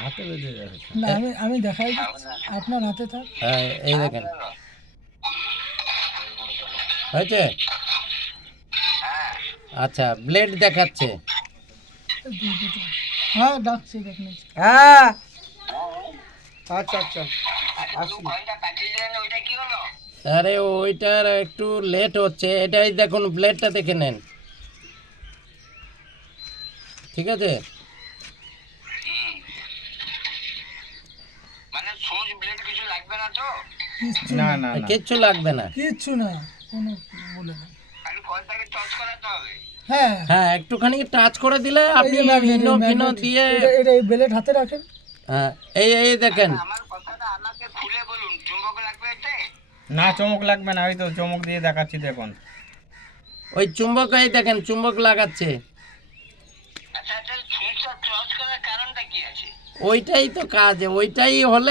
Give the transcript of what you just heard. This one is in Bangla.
হাতে বেঁধে যাচ্ছে। না আমি দেখাই দিচ্ছি, আপনার হাতে থাক। হ্যাঁ এই দেখেন হয়েছে। আচ্ছা ব্লেড দেখাচ্ছে। হ্যাঁ ডাকছি দেখুন। হ্যাঁ আচ্ছা আচ্ছা আসুন। আরে ওইটার একটু লেট হচ্ছে, এটাই দেখুন ব্লেডটা দেখে নেন, ঠিক আছে। কিচ্ছু না না, না না কিচ্ছু লাগবে না। কিচ্ছু না, কোনো বলে না। হ্যাঁ হ্যাঁ একটুখানি টাচ করে দিলে এই আপনি যে ম্যাগনেট, ইনো ফিনো ম্যাগনেট দিয়ে এটা এই বেলেট হাতে রাখেন। হ্যাঁ এই এই দেখেন না চমক লাগবে না, ওই তো চমক দিয়ে দেখাচ্ছি দেখুন। ওই চুম্বক, এই দেখেন চুম্বক লাগাচ্ছে। ওইটাই তো কাজ, ওইটাই হলে